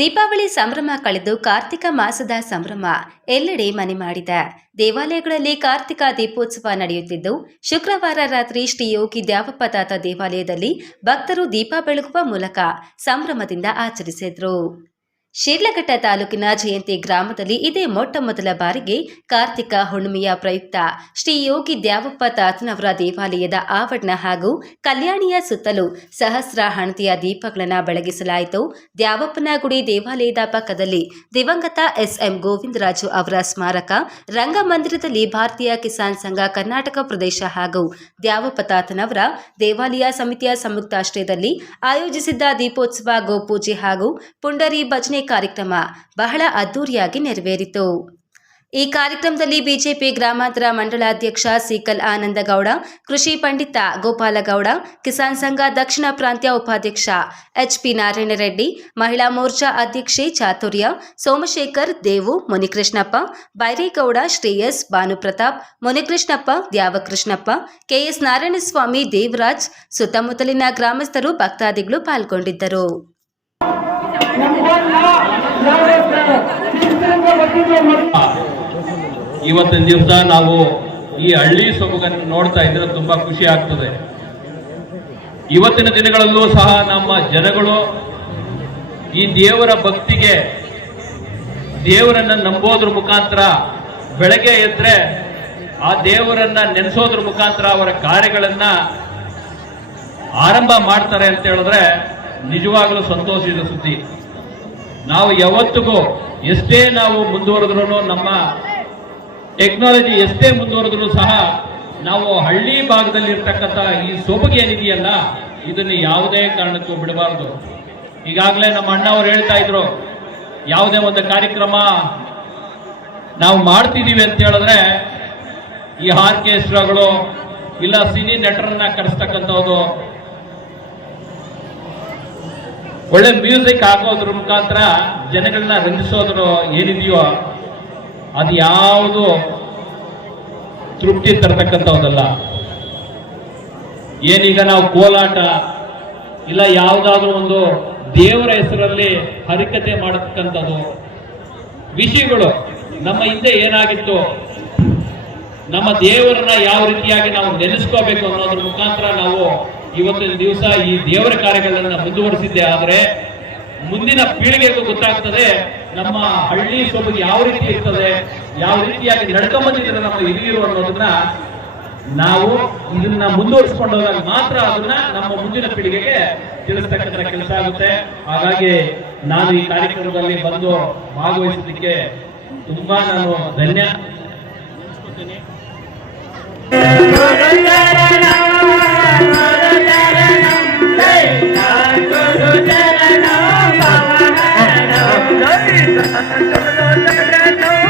ದೀಪಾವಳಿ ಸಂಭ್ರಮ ಕಳೆದು ಕಾರ್ತಿಕ ಮಾಸದ ಸಂಭ್ರಮ ಎಲ್ಲೆಡೆ ಮನೆ ಮಾಡಿದ. ದೇವಾಲಯಗಳಲ್ಲಿ ಕಾರ್ತಿಕ ದೀಪೋತ್ಸವ ನಡೆಯುತ್ತಿದ್ದು, ಶುಕ್ರವಾರ ರಾತ್ರಿ ಶ್ರೀ ಯೋಗಿ ದ್ಯಾವಪದಾತ ದೇವಾಲಯದಲ್ಲಿ ಭಕ್ತರು ದೀಪ ಬೆಳಗುವ ಮೂಲಕ ಸಂಭ್ರಮದಿಂದ ಆಚರಿಸಿದ್ರು. ಶಿರ್ಲಘಟ್ಟ ತಾಲೂಕಿನ ಜಯಂತಿ ಗ್ರಾಮದಲ್ಲಿ ಇದೇ ಮೊಟ್ಟ ಮೊದಲ ಬಾರಿಗೆ ಕಾರ್ತಿಕ ಹುಣ್ಣಿಮೆಯ ಪ್ರಯುಕ್ತ ಶ್ರೀ ಯೋಗಿ ದ್ಯಾವಪ್ಪ ತಾತನವರ ದೇವಾಲಯದ ಆವರಣ ಹಾಗೂ ಕಲ್ಯಾಣಿಯ ಸುತ್ತಲೂ ಸಹಸ್ರ ಹಣತೆಯ ದೀಪಗಳನ್ನು ಬೆಳಗಿಸಲಾಯಿತು. ದ್ಯಾವಪ್ಪನ ಗುಡಿ ದೇವಾಲಯದ ಪಕ್ಕದಲ್ಲಿ ದಿವಂಗತ ಎಸ್ಎಂ ಗೋವಿಂದರಾಜು ಅವರ ಸ್ಮಾರಕ, ರಂಗಮಂದಿರದಲ್ಲಿ ಭಾರತೀಯ ಕಿಸಾನ್ ಸಂಘ ಕರ್ನಾಟಕ ಪ್ರದೇಶ ಹಾಗೂ ದ್ಯಾವಪ್ಪ ತಾತನವರ ದೇವಾಲಯ ಸಮಿತಿಯ ಸಂಯುಕ್ತಾಶ್ರಯದಲ್ಲಿ ಆಯೋಜಿಸಿದ್ದ ದೀಪೋತ್ಸವ ಗೋಪೂಜೆ ಹಾಗೂ ಪುಂಡರಿ ಭಜನೆ ಕಾರ್ಯಕ್ರಮ ಬಹಳ ಅದ್ದೂರಿಯಾಗಿ ನೆರವೇರಿತು. ಈ ಕಾರ್ಯಕ್ರಮದಲ್ಲಿ ಬಿಜೆಪಿ ಗ್ರಾಮಾಂತರ ಮಂಡಲಾಧ್ಯಕ್ಷ ಸೀಕಲ್ ಆನಂದಗೌಡ, ಕೃಷಿ ಪಂಡಿತ ಗೋಪಾಲಗೌಡ, ಕಿಸಾನ್ ಸಂಘ ದಕ್ಷಿಣ ಪ್ರಾಂತ್ಯ ಉಪಾಧ್ಯಕ್ಷ ಎಚ್ಪಿ ನಾರಾಯಣರೆಡ್ಡಿ, ಮಹಿಳಾ ಮೋರ್ಚಾ ಅಧ್ಯಕ್ಷೆ ಚಾತುರ್ಯ, ಸೋಮಶೇಖರ್ ದೇವು, ಮುನಿಕೃಷ್ಣಪ್ಪ, ಬೈರೇಗೌಡ ಶ್ರೇಯಸ್ ಭಾನುಪ್ರತಾಪ್, ಮುನಿಕೃಷ್ಣಪ್ಪ ದ್ಯಾವಕೃಷ್ಣಪ್ಪ ಕೆಎಸ್ ನಾರಾಯಣಸ್ವಾಮಿ ದೇವರಾಜ್, ಸುತ್ತಮುತ್ತಲಿನ ಗ್ರಾಮಸ್ಥರು ಭಕ್ತಾದಿಗಳು ಪಾಲ್ಗೊಂಡಿದ್ದರು. ಇವತ್ತಿನ ದಿವಸ ನಾವು ಈ ಹಳ್ಳಿ ಸೊಬಗನ್ನು ನೋಡ್ತಾ ಇದ್ರೆ ತುಂಬಾ ಖುಷಿ ಆಗ್ತದೆ. ಇವತ್ತಿನ ದಿನಗಳಲ್ಲೂ ಸಹ ನಮ್ಮ ಜನಗಳು ಈ ದೇವರ ಭಕ್ತಿಗೆ ದೇವರನ್ನ ನಂಬೋದ್ರ ಮುಖಾಂತರ ಬೆಳಗ್ಗೆ ಎದ್ರೆ ಆ ದೇವರನ್ನ ನೆನೆಸೋದ್ರ ಮುಖಾಂತರ ಅವರ ಕಾರ್ಯಗಳನ್ನ ಆರಂಭ ಮಾಡ್ತಾರೆ ಅಂತ ಹೇಳಿದ್ರೆ ನಿಜವಾಗಲೂ ಸಂತೋಷದ ಸುದ್ದಿ. ನಾವು ಯಾವತ್ತಿಗೂ ಎಷ್ಟೇ ನಾವು ಮುಂದುವರೆದ್ರೂ ನಮ್ಮ ಟೆಕ್ನಾಲಜಿ ಎಷ್ಟೇ ಮುಂದುವರೆದ್ರು ಸಹ ನಾವು ಹಳ್ಳಿ ಭಾಗದಲ್ಲಿ ಇರ್ತಕ್ಕಂಥ ಈ ಸೊಬಗೆ ಏನಿದೆಯಲ್ಲ, ಇದನ್ನು ಯಾವುದೇ ಕಾರಣಕ್ಕೂ ಬಿಡಬಾರದು. ಈಗಾಗಲೇ ನಮ್ಮ ಅಣ್ಣವ್ರು ಹೇಳ್ತಾ ಇದ್ರು, ಯಾವುದೇ ಒಂದು ಕಾರ್ಯಕ್ರಮ ನಾವು ಮಾಡ್ತಿದ್ದೀವಿ ಅಂತ ಹೇಳಿದ್ರೆ, ಈ ಆರ್ಕೆಸ್ಟ್ರಾಗಳು ಇಲ್ಲ ಸಿನಿ ನಟರನ್ನ ಕರೆಸ್ತಕ್ಕಂಥದ್ದು ಒಳ್ಳೆ ಮ್ಯೂಸಿಕ್ ಹಾಕೋದ್ರ ಮುಖಾಂತರ ಜನಗಳನ್ನ ರಂಜಿಸೋದ್ರ ಏನಿದೆಯೋ ಅದು ಯಾವುದು ತೃಪ್ತಿ ತರತಕ್ಕಂಥದ್ದಲ್ಲ. ಏನೀಗ ನಾವು ಕೋಲಾಟ ಇಲ್ಲ ಯಾವುದಾದ್ರೂ ಒಂದು ದೇವರ ಹೆಸರಲ್ಲಿ ಹರಿಕತೆ ಮಾಡತಕ್ಕಂಥದ್ದು. ವಿಷಯಗಳು ನಮ್ಮ ಹಿಂದೆ ಏನಾಗಿತ್ತು? ನಮ್ಮ ದೇವರನ್ನ ಯಾವ ರೀತಿಯಾಗಿ ನಾವು ನೆನೆಸ್ಕೋಬೇಕು ಅನ್ನೋದ್ರ ಮುಖಾಂತರ ನಾವು ಇವತ್ತಿನ ದಿವಸ ಈ ದೇವರ ಕಾರ್ಯಗಳನ್ನ ಮುಂದುವರಿಸಿದ್ದೆ. ಆದರೆ ಮುಂದಿನ ಪೀಳಿಗೆಗೂ ಗೊತ್ತಾಗ್ತದೆ, ನಮ್ಮ ಹಳ್ಳಿ ಸೊಬಗು ಯಾವ ರೀತಿ ಇರ್ತದೆ, ಯಾವ ರೀತಿಯಾಗಿ ನಡ್ಕೊಂಬಂದಿದ್ರೆ ನಮ್ಮ ಹಿರಿಯರು ಅನ್ನೋದನ್ನ ನಾವು ಇದನ್ನ ಮುಂದುವರಿಸಿಕೊಂಡು ಹೋದಾಗ ಮಾತ್ರ ಅದನ್ನ ನಮ್ಮ ಮುಂದಿನ ಪೀಳಿಗೆಗೆ ತಿಳಿಸ್ತಕ್ಕಂಥ ಕೆಲಸ ಆಗುತ್ತೆ. ಹಾಗಾಗಿ ನಾನು ಈ ಕಾರ್ಯಕ್ರಮದಲ್ಲಿ ಬಂದು ಭಾಗವಹಿಸಿದ್ದಕ್ಕೆ ತುಂಬಾ ನಾನು ಧನ್ಯ. Thank you.